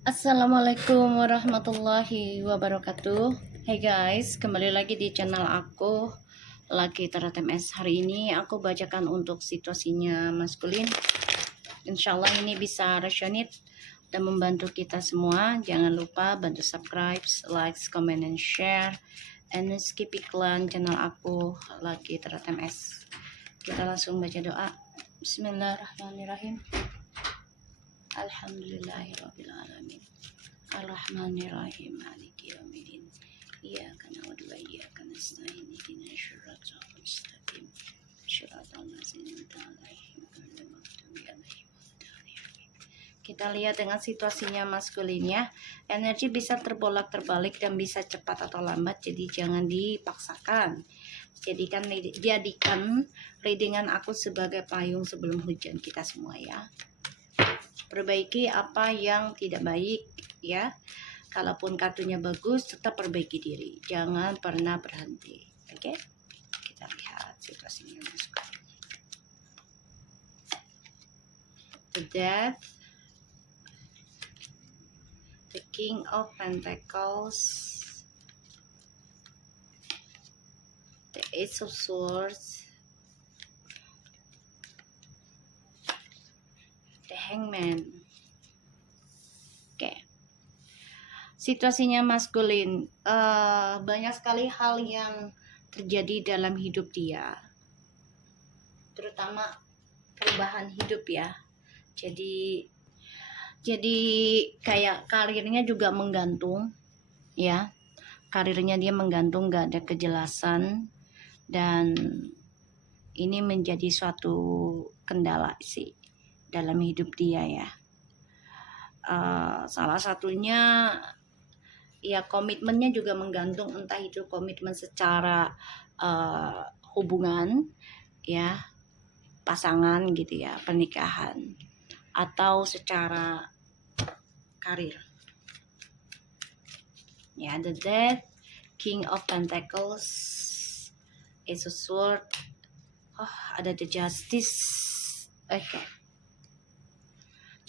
Assalamualaikum warahmatullahi wabarakatuh. Hey guys, kembali lagi di channel aku Laki Tarot MS. Hari ini aku bacakan untuk situasinya maskulin. Insyaallah ini bisa resonate dan membantu kita semua. Jangan lupa bantu subscribe, like, comment, and share. And skip iklan channel aku Laki Tarot MS. Kita langsung baca doa. Bismillahirrahmanirrahim. Alhamdulillahirrabbilalamin. Ar-Rahmanir-Rahim. Maliki yaumiddin. Iyyaka na'budu wa iyyaka nasta'in. Ihdinas siratal mustaqim. Shiratal ladzina an'amta 'alaihim ghairil maghdubi 'alaihim waladdallin. Kita lihat dengan situasinya maskulin ya. Energi bisa terbolak-terbalik dan bisa cepat atau lambat, jadi jangan dipaksakan. Jadikan readingan aku sebagai payung sebelum hujan kita semua ya. Perbaiki apa yang tidak baik ya. Kalaupun kartunya bagus, tetap perbaiki diri. Jangan pernah berhenti. Oke? Kita lihat situasinya masuk. The Death, the King of Pentacles, the Ace of Swords, the Hangman. Oke. Situasinya maskulin, banyak sekali hal yang terjadi dalam hidup dia, terutama perubahan hidup ya. Jadi kayak karirnya juga menggantung ya. Karirnya dia menggantung, gak ada kejelasan, dan ini menjadi suatu kendala sih dalam hidup dia ya. Salah satunya ya komitmennya juga menggantung, entah itu komitmen secara hubungan ya, pasangan gitu ya, pernikahan, atau secara karir ya. The Death, King of Pentacles, Ace of Swords, ada The Justice. Oke.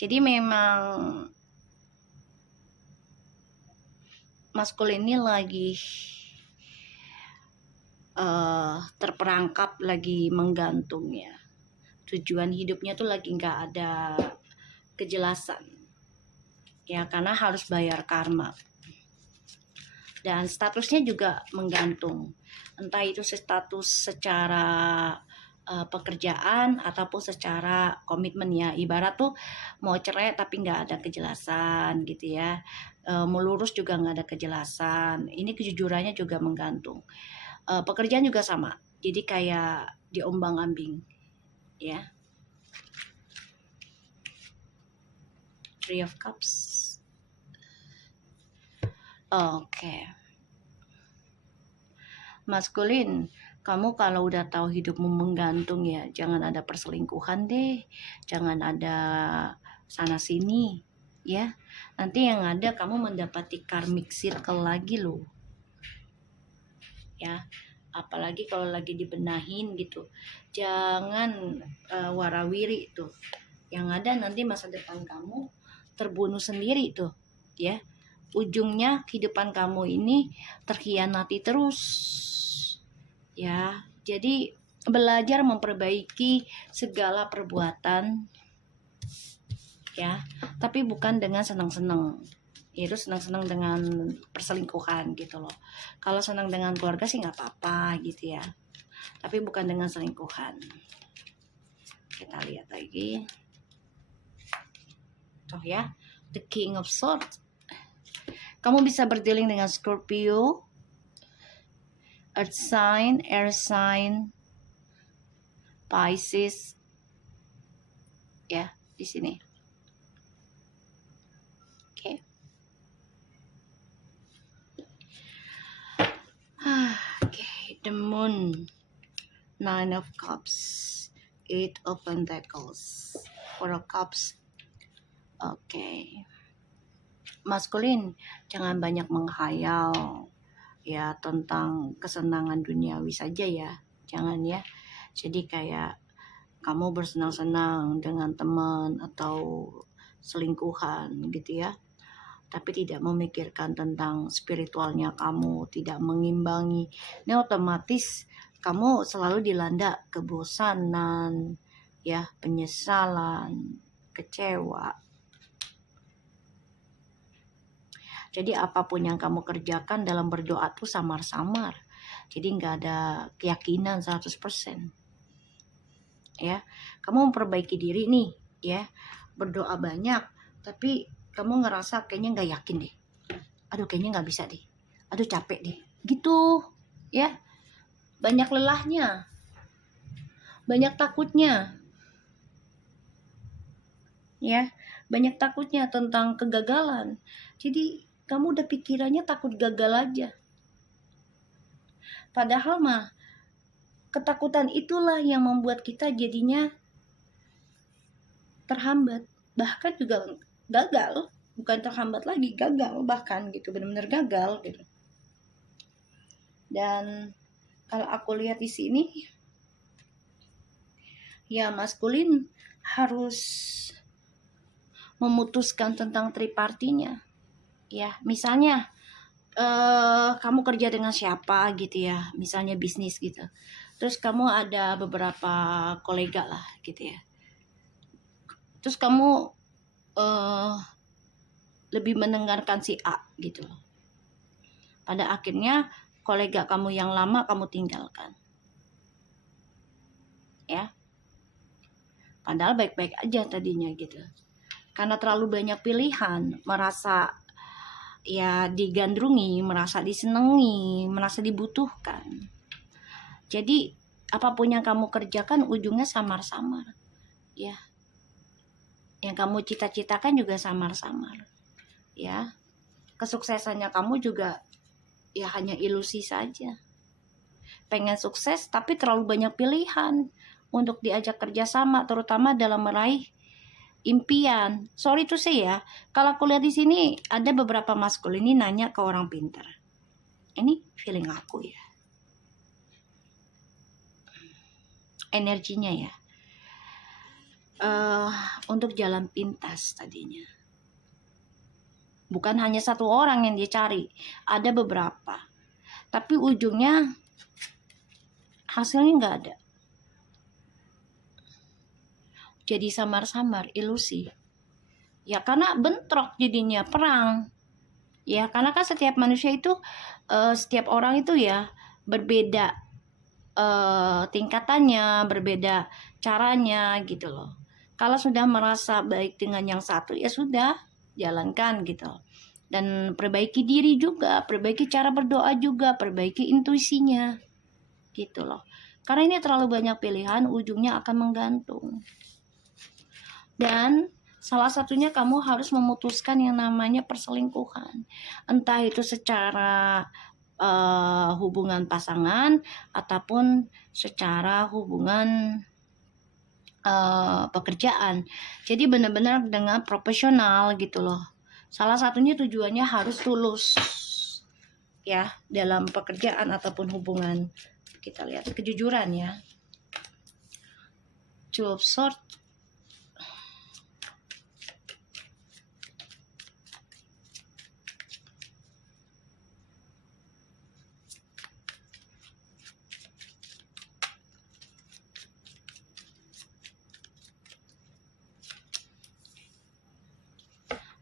Jadi memang maskulin ini lagi terperangkap, lagi menggantung ya. Tujuan hidupnya tuh lagi nggak ada kejelasan ya, karena harus bayar karma. Dan statusnya juga menggantung, entah itu status secara pekerjaan ataupun secara komitmen ya. Ibarat tuh mau cerai tapi nggak ada kejelasan gitu ya, mau lurus juga nggak ada kejelasan. Ini kejujurannya juga menggantung. Pekerjaan juga sama, jadi kayak diombang-ambing ya. Three of Cups. Oke. Maskulin, kamu kalau udah tahu hidupmu menggantung ya, jangan ada perselingkuhan deh, jangan ada sana sini ya. Nanti yang ada kamu mendapati karmic circle lagi loh ya. Apalagi kalau lagi dibenahin gitu, jangan warawiri tuh. Yang ada nanti masa depan kamu terbunuh sendiri tuh ya. Ujungnya kehidupan kamu ini terkhianati terus ya. Jadi belajar memperbaiki segala perbuatan ya, tapi bukan dengan senang-senang. Itu senang-senang dengan perselingkuhan gitu loh. Kalau senang dengan keluarga sih nggak apa-apa gitu ya, tapi bukan dengan selingkuhan. Kita lihat lagi tuh ya, the King of Swords. Kamu bisa berdealing dengan Scorpio, Earth sign, Air sign, Pisces ya, di sini. Oke. Oke, the Moon, Nine of Cups, Eight of Pentacles, Four of Cups. Oke. Maskulin, jangan banyak menghayal ya tentang kesenangan duniawi saja ya, jangan ya. Jadi kayak kamu bersenang-senang dengan teman atau selingkuhan gitu ya, tapi tidak memikirkan tentang spiritualnya kamu, tidak mengimbangi, ini otomatis kamu selalu dilanda kebosanan, ya, penyesalan, kecewa. Jadi apapun yang kamu kerjakan dalam berdoa tuh samar-samar. Jadi nggak ada keyakinan 100%. Ya, kamu memperbaiki diri nih, ya, berdoa banyak, tapi kamu ngerasa kayaknya nggak yakin deh. Aduh, kayaknya nggak bisa deh. Aduh, capek deh. Gitu, ya. Banyak lelahnya. Banyak takutnya. Ya, banyak takutnya tentang kegagalan. Jadi kamu udah pikirannya takut gagal aja. Padahal mah ketakutan itulah yang membuat kita jadinya terhambat, bahkan juga gagal, bukan terhambat lagi, gagal bahkan gitu, benar-benar gagal gitu. Dan kalau aku lihat di sini, ya maskulin harus memutuskan tentang tripartinya. Ya, misalnya kamu kerja dengan siapa gitu ya, misalnya bisnis gitu. Terus kamu ada beberapa kolega lah gitu ya. Terus kamu lebih mendengarkan si A gitu. Pada akhirnya kolega kamu yang lama kamu tinggalkan. Ya. Padahal baik-baik aja tadinya gitu. Karena terlalu banyak pilihan, merasa ya digandrungi, merasa disenangi, merasa dibutuhkan. Jadi apapun yang kamu kerjakan ujungnya samar-samar. Ya. Yang kamu cita-citakan juga samar-samar. Ya. Kesuksesannya kamu juga ya hanya ilusi saja. Pengen sukses tapi terlalu banyak pilihan untuk diajak kerjasama, terutama dalam meraih impian. Sorry to say ya, kalau aku lihat di sini ada beberapa maskul ini nanya ke orang pintar. Ini feeling aku ya. Energinya ya. Untuk jalan pintas tadinya. Bukan hanya satu orang yang dia cari, ada beberapa. Tapi ujungnya hasilnya nggak ada. Jadi samar-samar, ilusi. Ya karena bentrok jadinya, perang. Ya karena kan setiap manusia itu, setiap orang itu ya berbeda tingkatannya, berbeda caranya gitu loh. Kalau sudah merasa baik dengan yang satu ya sudah, jalankan gitu. Dan perbaiki diri juga, perbaiki cara berdoa juga, perbaiki intuisinya gitu loh. Karena ini terlalu banyak pilihan, ujungnya akan menggantung. Dan salah satunya kamu harus memutuskan yang namanya perselingkuhan. Entah itu secara hubungan pasangan ataupun secara hubungan pekerjaan. Jadi benar-benar dengan profesional gitu loh. Salah satunya tujuannya harus tulus ya dalam pekerjaan ataupun hubungan. Kita lihat kejujuran ya. Two of Swords.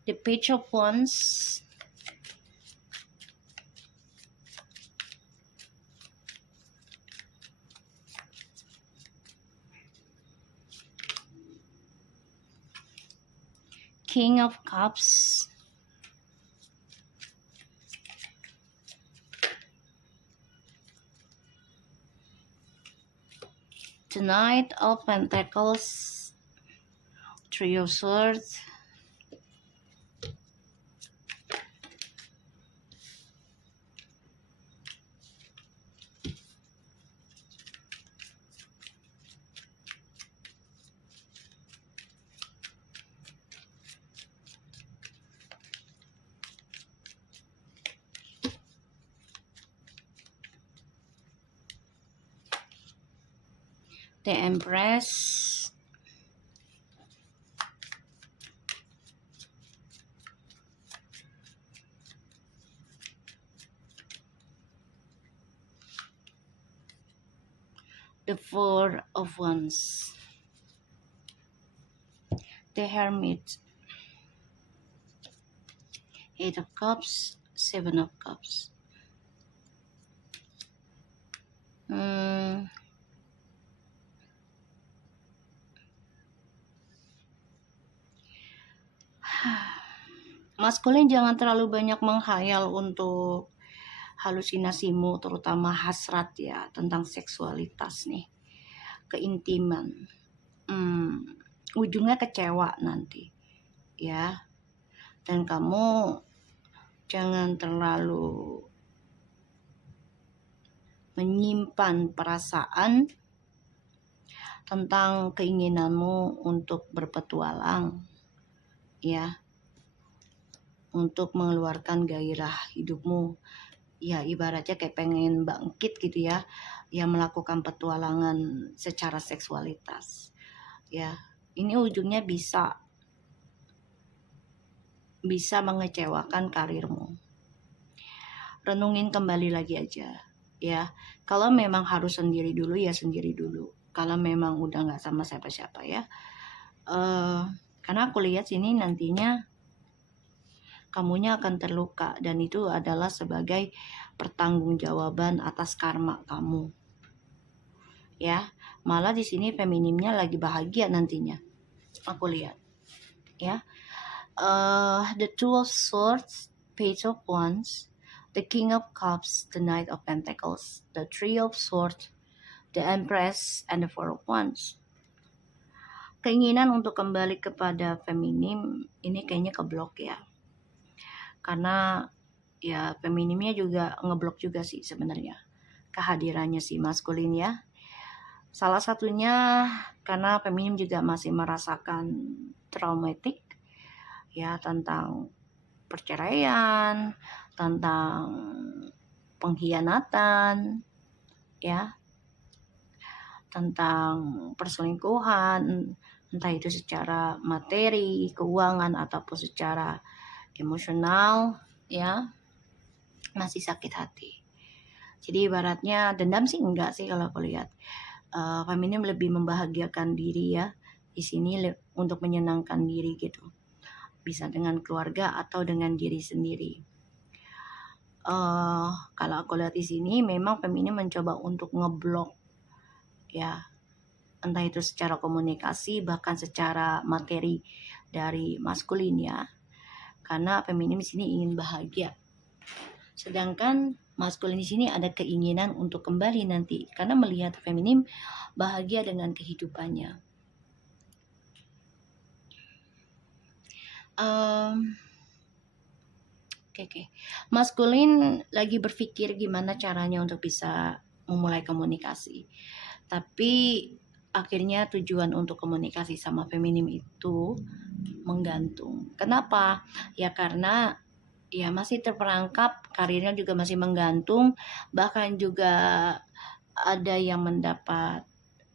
The Page of Wands. King of Cups. The Knight of Pentacles. Three of Swords. The Empress. the Four of Wands, the Hermit, Eight of Cups, Seven of Cups. Maskulin jangan terlalu banyak menghayal untuk halusinasimu, terutama hasrat ya, tentang seksualitas nih, keintiman. Ujungnya kecewa nanti ya. Dan kamu jangan terlalu menyimpan perasaan tentang keinginanmu untuk berpetualang ya, untuk mengeluarkan gairah hidupmu ya, ibaratnya kayak pengen bangkit gitu ya, ya melakukan petualangan secara seksualitas ya. Ini ujungnya bisa mengecewakan karirmu. Renungin kembali lagi aja ya. Kalau memang harus sendiri dulu ya sendiri dulu, kalau memang udah nggak sama siapa-siapa ya. Karena aku lihat sini nantinya kamunya akan terluka, dan itu adalah sebagai pertanggungjawaban atas karma kamu ya. Malah di sini feminimnya lagi bahagia nantinya, aku lihat ya. The Two of Swords, Page of Wands, the King of Cups, the Knight of Pentacles, the Three of Swords, the Empress, and the Four of Wands. Keinginan untuk kembali kepada feminim ini kayaknya keblok ya, karena ya feminimnya juga ngeblok juga sih sebenarnya kehadirannya si maskulin ya. Salah satunya karena feminim juga masih merasakan traumatik ya, tentang perceraian, tentang pengkhianatan ya, tentang perselingkuhan, entah itu secara materi, keuangan, ataupun secara emosional ya, masih sakit hati. Jadi ibaratnya dendam sih enggak sih kalau aku lihat. Feminim lebih membahagiakan diri ya di sini, untuk menyenangkan diri gitu, bisa dengan keluarga atau dengan diri sendiri. Kalau aku lihat di sini memang feminim mencoba untuk ngeblok ya, entah itu secara komunikasi bahkan secara materi dari maskulin ya, karena feminim di sini ingin bahagia, sedangkan maskulin di sini ada keinginan untuk kembali nanti karena melihat feminim bahagia dengan kehidupannya. Oke. Maskulin lagi berpikir gimana caranya untuk bisa memulai komunikasi, tapi akhirnya tujuan untuk komunikasi sama feminim itu menggantung. Kenapa? Ya karena ya masih terperangkap, karirnya juga masih menggantung, bahkan juga ada yang mendapat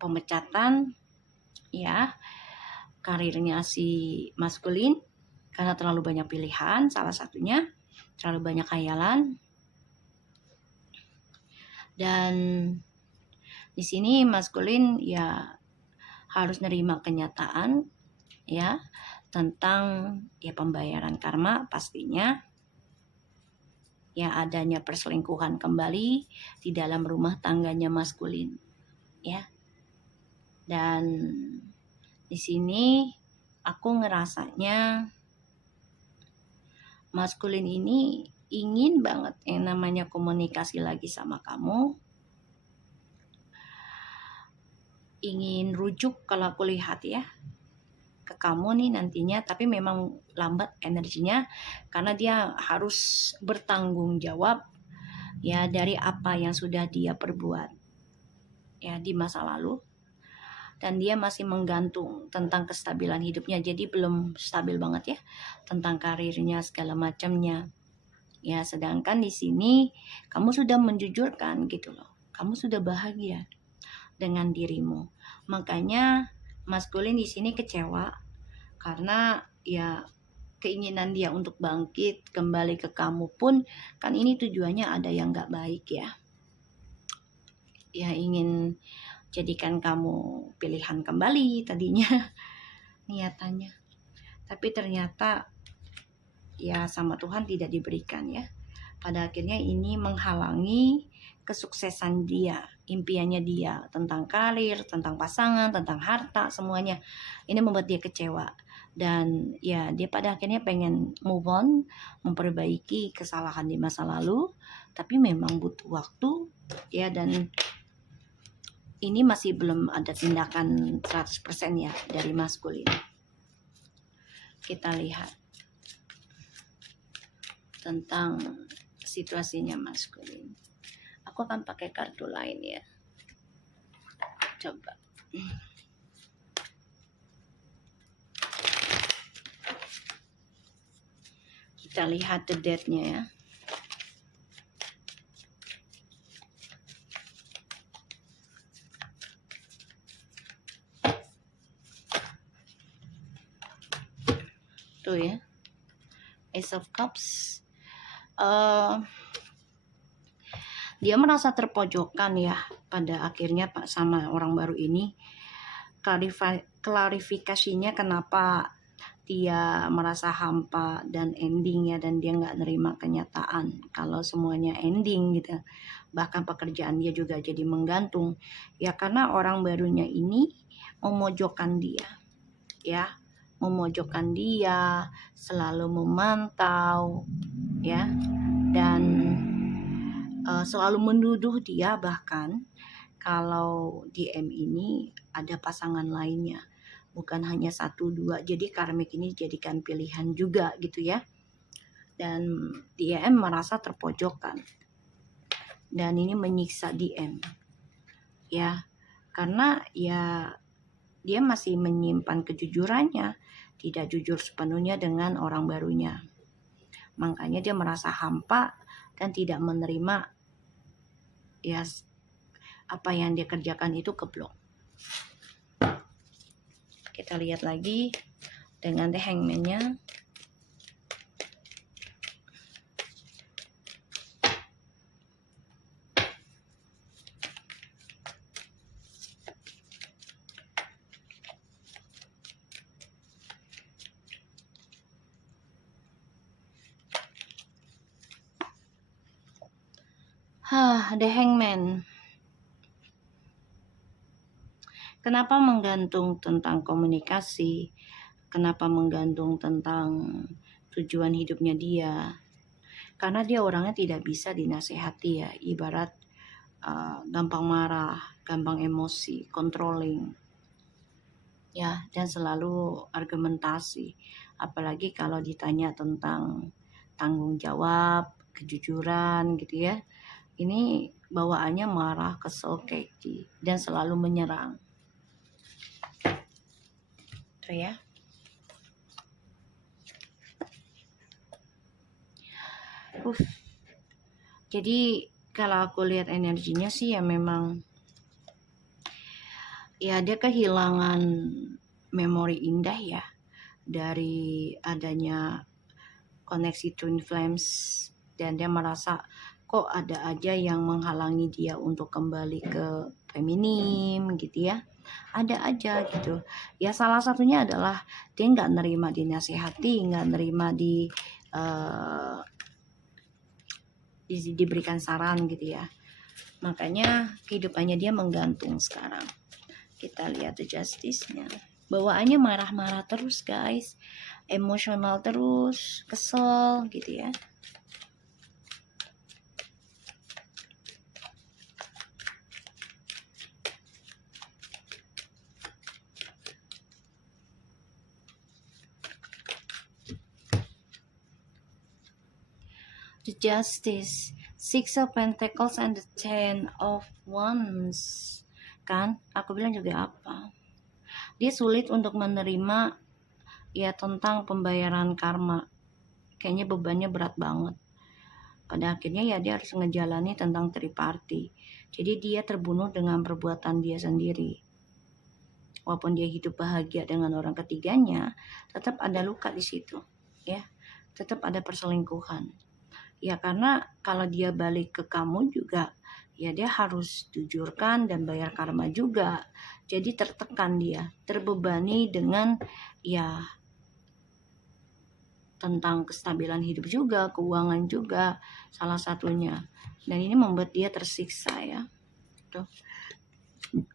pemecatan ya, karirnya si maskulin karena terlalu banyak pilihan, salah satunya terlalu banyak khayalan. Dan di sini maskulin ya harus nerima kenyataan ya, tentang ya pembayaran karma pastinya ya, adanya perselingkuhan kembali di dalam rumah tangganya maskulin ya. Dan di sini aku ngerasanya maskulin ini ingin banget yang namanya komunikasi lagi sama kamu, ingin rujuk kalau aku lihat ya ke kamu nih nantinya, tapi memang lambat energinya karena dia harus bertanggung jawab ya dari apa yang sudah dia perbuat ya di masa lalu, dan dia masih menggantung tentang kestabilan hidupnya, jadi belum stabil banget ya tentang karirnya segala macamnya ya. Sedangkan di sini kamu sudah menjujurkan gitu loh, kamu sudah bahagia dengan dirimu, makanya maskulin di sini kecewa karena ya keinginan dia untuk bangkit kembali ke kamu pun kan ini tujuannya ada yang nggak baik ya. Ya ingin jadikan kamu pilihan kembali tadinya niatannya, tapi ternyata ya sama Tuhan tidak diberikan ya. Pada akhirnya ini menghalangi kesuksesan dia, impiannya dia tentang karir, tentang pasangan, tentang harta, semuanya. Ini membuat dia kecewa. Dan ya dia pada akhirnya pengen move on, memperbaiki kesalahan di masa lalu, tapi memang butuh waktu ya, dan ini masih belum ada tindakan 100% ya dari maskulin. Kita lihat tentang situasinya maskulin. Aku akan pakai kartu lain ya. Coba. Kita lihat the death-nya ya. Tuh ya. Ace of Cups. Dia merasa terpojokkan ya pada akhirnya Pak sama orang baru ini. Klarifikasinya kenapa dia merasa hampa dan endingnya, dan dia nggak nerima kenyataan kalau semuanya ending gitu. Bahkan pekerjaan dia juga jadi menggantung ya, karena orang barunya ini memojokkan dia ya, memojokkan dia, selalu memantau ya, dan selalu menuduh dia bahkan kalau di M ini ada pasangan lainnya, bukan hanya 1, 2. Jadi karmik ini dijadikan pilihan juga gitu ya. Dan DM merasa terpojokkan, dan ini menyiksa DM ya, karena ya dia masih menyimpan kejujurannya, tidak jujur sepenuhnya dengan orang barunya. Makanya dia merasa hampa dan tidak menerima ya apa yang dia kerjakan itu keblok. Kita lihat lagi dengan The Hangman-nya. The Hangman. Kenapa menggantung tentang komunikasi? Kenapa menggantung tentang tujuan hidupnya dia? Karena dia orangnya tidak bisa dinasehati ya, ibarat gampang marah, gampang emosi, controlling ya, dan selalu argumentasi. Apalagi kalau ditanya tentang tanggung jawab, kejujuran gitu ya. Ini bawaannya marah, kesel, keki, dan selalu menyerang. Tuh ya. Jadi kalau aku lihat energinya sih ya memang ya dia kehilangan memori indah ya dari adanya koneksi twin flames, dan dia merasa kok ada aja yang menghalangi dia untuk kembali ke feminim gitu ya. Ada aja gitu ya, salah satunya adalah dia nggak nerima dinasehati, nggak nerima diberikan saran gitu ya. Makanya kehidupannya dia menggantung sekarang. Kita lihat the justice-nya. Bawaannya marah-marah terus guys, emosional terus, kesel gitu ya. The Justice, Six of Pentacles and the Ten of Wands. Kan, aku bilang juga apa? Dia sulit untuk menerima ya tentang pembayaran karma. Kayaknya bebannya berat banget. Pada akhirnya ya dia harus ngejalani tentang triparty. Jadi dia terbunuh dengan perbuatan dia sendiri. Walaupun dia hidup bahagia dengan orang ketiganya, tetap ada luka di situ, ya. Tetap ada perselingkuhan. Ya karena kalau dia balik ke kamu juga ya dia harus jujurkan dan bayar karma juga. Jadi tertekan dia, terbebani dengan ya tentang kestabilan hidup juga, keuangan juga salah satunya. Dan ini membuat dia tersiksa ya. Tuh.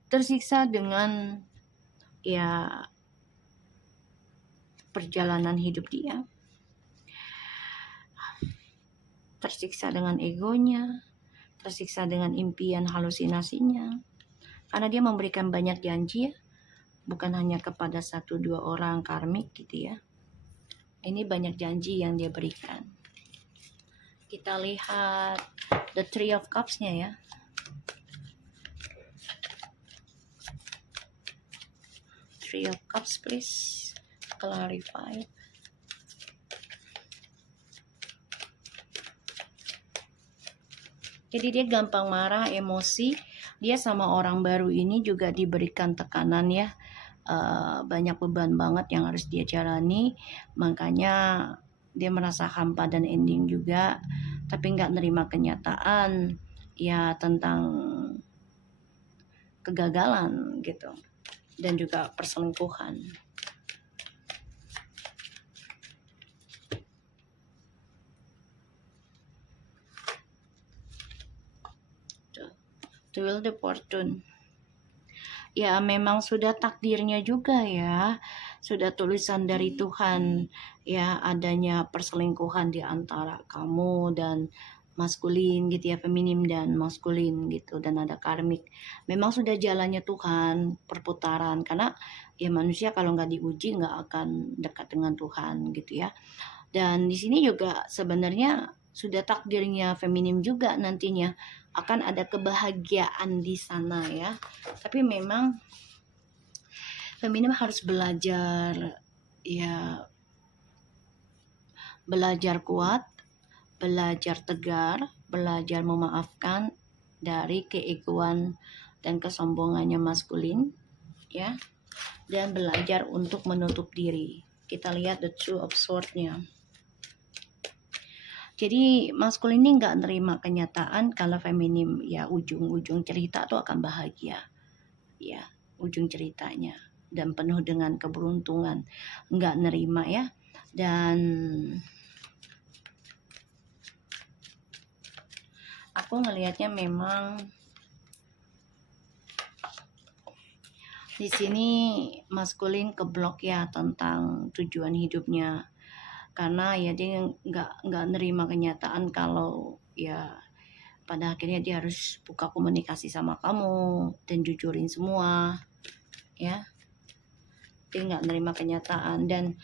Tersiksa dengan ya perjalanan hidup dia. Tersiksa dengan egonya, tersiksa dengan impian halusinasinya. Karena dia memberikan banyak janji ya, bukan hanya kepada 1-2 orang karmik gitu ya. Ini banyak janji yang dia berikan. Kita lihat the Three of Cups-nya ya. Three of Cups please clarify. Jadi dia gampang marah, emosi. Dia sama orang baru ini juga diberikan tekanan ya. Banyak beban banget yang harus dia jalani, makanya dia merasa hampa dan ending juga, tapi nggak nerima kenyataan ya tentang kegagalan gitu dan juga perselingkuhan. The Wheel of Fortune. Ya memang sudah takdirnya juga ya, sudah tulisan dari Tuhan ya adanya perselingkuhan di antara kamu dan maskulin gitu ya, feminim dan maskulin gitu, dan ada karmik. Memang sudah jalannya Tuhan perputaran, karena ya manusia kalau nggak diuji nggak akan dekat dengan Tuhan gitu ya. Dan di sini juga sebenarnya sudah takdirnya feminim juga nantinya akan ada kebahagiaan di sana ya. Tapi memang feminim harus belajar ya, belajar kuat, belajar tegar, belajar memaafkan dari keegoan dan kesombongannya maskulin ya, dan belajar untuk menutup diri. Kita lihat the Two of Swords-nya. Jadi maskulin ini nggak nerima kenyataan kalau feminim ya ujung-ujung cerita tuh akan bahagia ya, ujung ceritanya, dan penuh dengan keberuntungan, nggak nerima ya. Dan aku ngelihatnya memang di sini maskulin keblok ya tentang tujuan hidupnya, karena ya dia nggak nerima kenyataan kalau ya pada akhirnya dia harus buka komunikasi sama kamu dan jujurin semua ya. Dia nggak nerima kenyataan, dan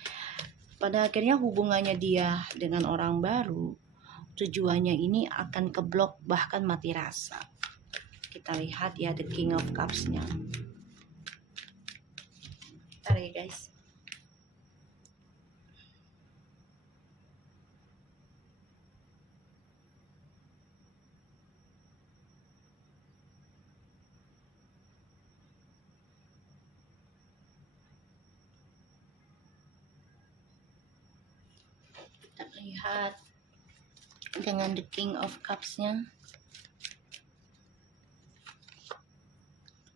pada akhirnya hubungannya dia dengan orang baru, tujuannya ini akan keblok bahkan mati rasa. Kita lihat ya the King of Cups-nya. Bentar ya guys. Kita lihat dengan the King of Cups-nya.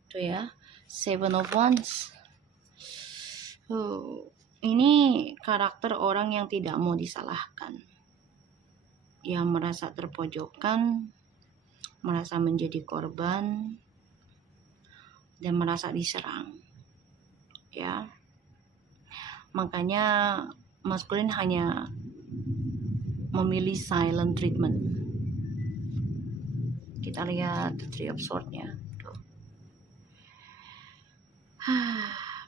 Tuh ya, Seven of Wands. Ini karakter orang yang tidak mau disalahkan, yang merasa terpojokkan, merasa menjadi korban, dan merasa diserang ya. Makanya maskulin hanya memilih silent treatment. Kita lihat the Three of Swords-nya.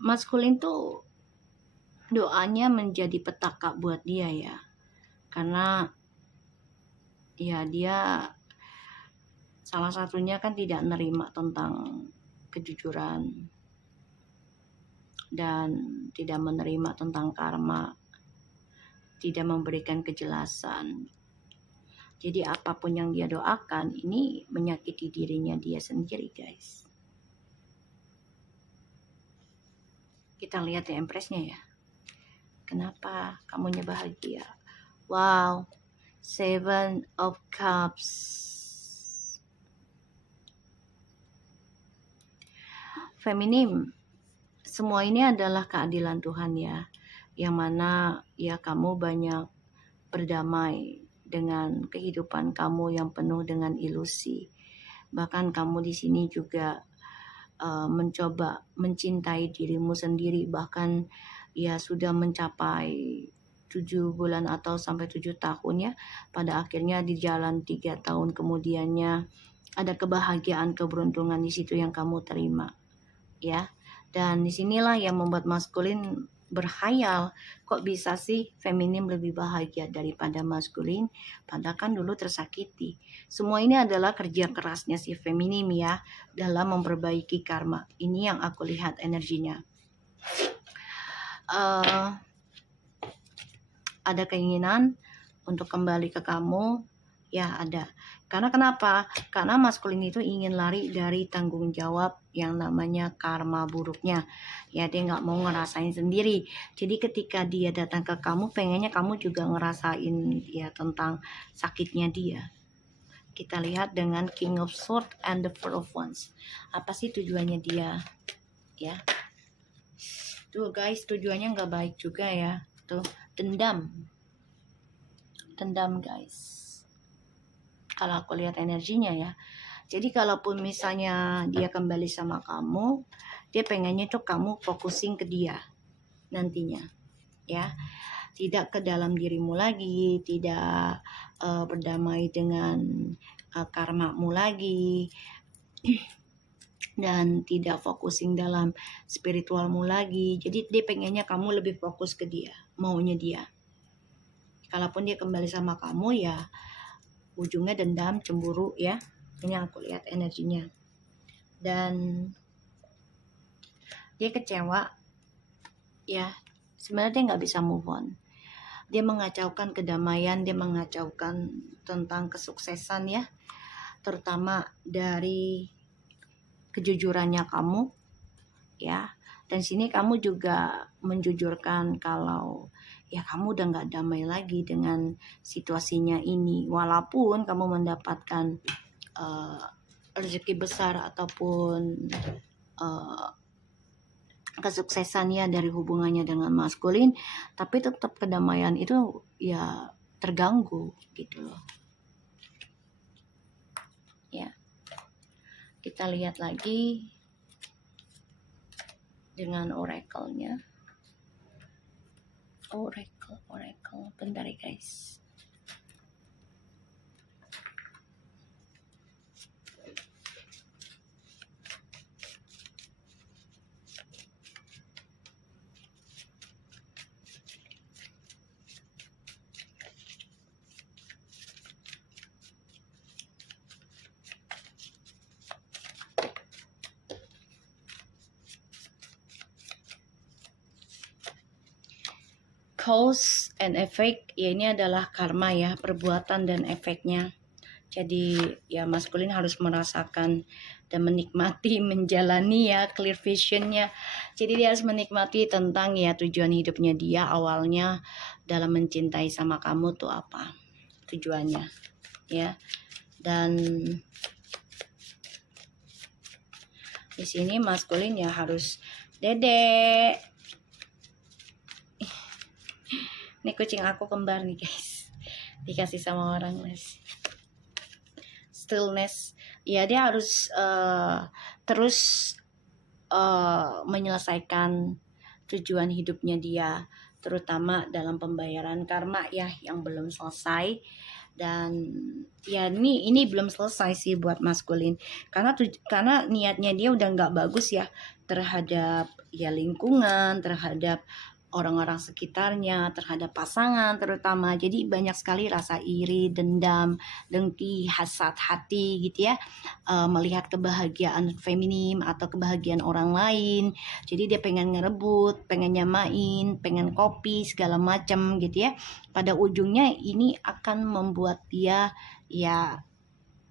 Maskulin tuh doanya menjadi petaka buat dia ya, karena ya dia salah satunya kan tidak nerima tentang kejujuran dan tidak menerima tentang karma, tidak memberikan kejelasan. Jadi apapun yang dia doakan ini menyakiti dirinya dia sendiri guys. Kita lihat ya Empress-nya ya. Kenapa kamunya bahagia? Wow, Seven of Cups. feminim, semua ini adalah keadilan Tuhan ya, yang mana ya kamu banyak berdamai dengan kehidupan kamu yang penuh dengan ilusi. Bahkan kamu di sini juga mencoba mencintai dirimu sendiri, bahkan ya sudah mencapai 7 bulan atau sampai 7 tahun ya. Pada akhirnya di jalan 3 tahun kemudiannya ada kebahagiaan, keberuntungan di situ yang kamu terima ya. Dan disinilah yang membuat maskulin berkhayal, kok bisa sih feminim lebih bahagia daripada maskulin, padahal kan dulu tersakiti. Semua ini adalah kerja kerasnya si feminim ya, dalam memperbaiki karma. Ini yang aku lihat energinya. Ada keinginan untuk kembali ke kamu, ya ada. Karena kenapa? Karena maskulin itu ingin lari dari tanggung jawab yang namanya karma buruknya. Ya dia nggak mau ngerasain sendiri. Jadi ketika dia datang ke kamu, pengennya kamu juga ngerasain ya tentang sakitnya dia. Kita lihat dengan King of Swords and the Four of Wands. Apa sih tujuannya dia? Ya. Tuh guys, tujuannya nggak baik juga ya. Tuh, dendam. Dendam guys. Kalau aku lihat energinya ya. Jadi kalaupun misalnya dia kembali sama kamu, dia pengennya tuh kamu fokusin ke dia nantinya ya. Tidak ke dalam dirimu lagi, tidak berdamai dengan karmamu lagi, dan tidak fokusin dalam spiritualmu lagi. Jadi dia pengennya kamu lebih fokus ke dia, maunya dia. Kalaupun dia kembali sama kamu ya ujungnya dendam, cemburu ya. Ini aku lihat energinya. Dan dia kecewa ya. Sebenarnya dia nggak bisa move on. Dia mengacaukan kedamaian, dia mengacaukan tentang kesuksesan ya. Terutama dari kejujurannya kamu ya. Dan sini kamu juga menjujurkan kalau ya kamu udah nggak damai lagi dengan situasinya ini, walaupun kamu mendapatkan rezeki besar ataupun kesuksesannya dari hubungannya dengan maskulin, tapi tetap kedamaian itu ya terganggu gitu loh ya. Kita lihat lagi dengan oracle-nya. Oracle. Bentar ya guys. Cause and effect ya, ini adalah karma ya, perbuatan dan efeknya. Jadi ya maskulin harus merasakan dan menikmati, menjalani ya clear visionnya. Jadi dia harus menikmati tentang ya tujuan hidupnya dia awalnya dalam mencintai sama kamu tuh apa tujuannya ya. Dan di sini maskulin ya harus dedek. Ini kucing aku kembar nih guys, dikasih sama orang guys. Stillness ya, dia harus terus menyelesaikan tujuan hidupnya dia, terutama dalam pembayaran karma ya yang belum selesai. Dan ya ini belum selesai sih buat maskulin, karena niatnya dia udah nggak bagus ya terhadap ya lingkungan, terhadap orang-orang sekitarnya, terhadap pasangan terutama. Jadi banyak sekali rasa iri, dendam, dengki, hasad hati gitu ya, melihat kebahagiaan feminim atau kebahagiaan orang lain. Jadi dia pengen ngerebut, pengen nyamain, pengen kopi segala macam gitu ya. Pada ujungnya ini akan membuat dia ya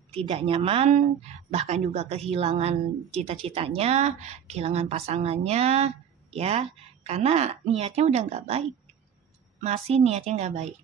tidak nyaman, bahkan juga kehilangan cita-citanya, kehilangan pasangannya ya, karena niatnya udah nggak baik, masih niatnya nggak baik.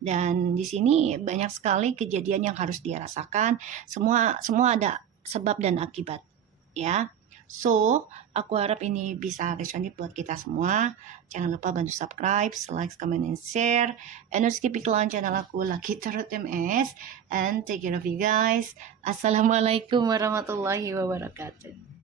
Dan di sini banyak sekali kejadian yang harus dia rasakan. Semua ada sebab dan akibat ya. So, aku harap ini bisa resonate buat kita semua. Jangan lupa bantu subscribe, like, comment, and share. And harus keep iklan channel aku Lucky Tarot MS. And take care of you guys. Assalamualaikum warahmatullahi wabarakatuh.